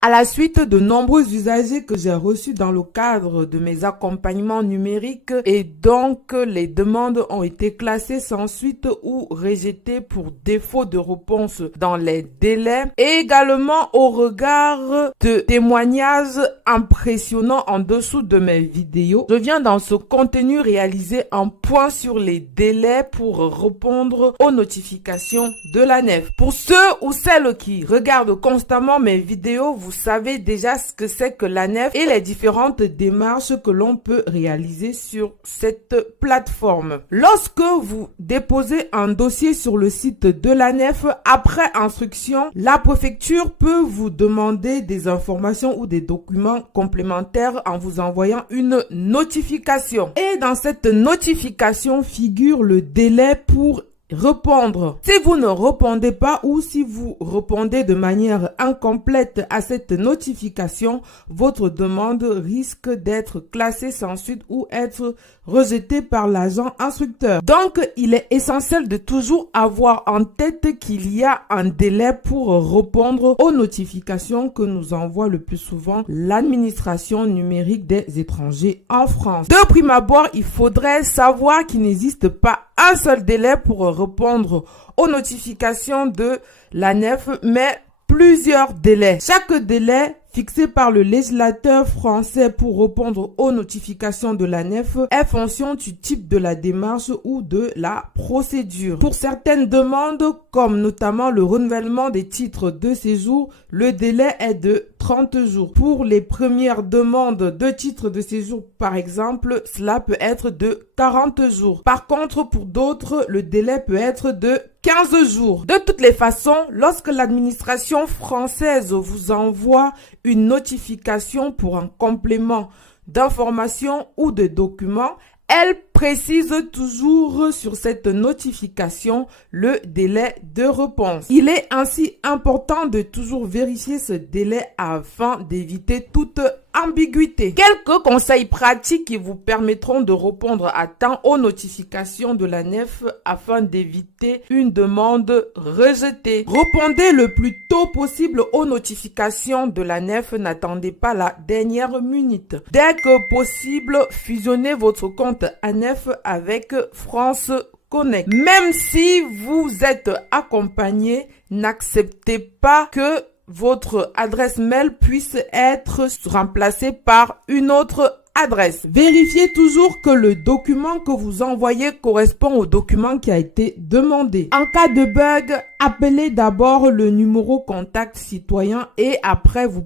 À la suite de nombreux usagers que j'ai reçus dans le cadre de mes accompagnements numériques et donc les demandes ont été classées sans suite ou rejetées pour défaut de réponse dans les délais et également au regard de témoignages impressionnants en dessous de mes vidéos. Je viens dans ce contenu réaliser un point sur les délais pour répondre aux notifications de l'ANEF. Pour ceux ou celles qui regardent constamment mes vidéos, vous savez déjà ce que c'est que l'ANEF et les différentes démarches que l'on peut réaliser sur cette plateforme. Lorsque vous déposez un dossier sur le site de l'ANEF, après instruction, la préfecture peut vous demander des informations ou des documents complémentaires en vous envoyant une notification. Et dans cette notification figure le délai pour répondre. Si vous ne répondez pas ou si vous répondez de manière incomplète à cette notification, votre demande risque d'être classée sans suite ou être rejetée par l'agent instructeur. Donc, il est essentiel de toujours avoir en tête qu'il y a un délai pour répondre aux notifications que nous envoie le plus souvent l'administration numérique des étrangers en France. De prime abord, il faudrait savoir qu'il n'existe pas un seul délai pour répondre aux notifications de l'ANEF, mais plusieurs délais. Chaque délai fixé par le législateur français pour répondre aux notifications de l'ANEF est fonction du type de la démarche ou de la procédure. Pour certaines demandes, comme notamment le renouvellement des titres de séjour, le délai est de 30 jours. Pour les premières demandes de titres de séjour, par exemple, cela peut être de 40 jours. Par contre, pour d'autres, le délai peut être de 15 jours. De toutes les façons, lorsque l'administration française vous envoie une notification pour un complément d'information ou de document, elle précise toujours sur cette notification le délai de réponse. Il est ainsi important de toujours vérifier ce délai afin d'éviter toute ambiguïté. Quelques conseils pratiques qui vous permettront de répondre à temps aux notifications de l'ANEF afin d'éviter une demande rejetée. Répondez le plus tôt possible aux notifications de l'ANEF. N'attendez pas la dernière minute. Dès que possible, fusionnez votre compte ANEF avec France Connect. Même si vous êtes accompagné, n'acceptez pas que votre adresse mail puisse être remplacée par une autre adresse. Vérifiez toujours que le document que vous envoyez correspond au document qui a été demandé. En cas de bug, appelez d'abord le numéro contact citoyen et après vous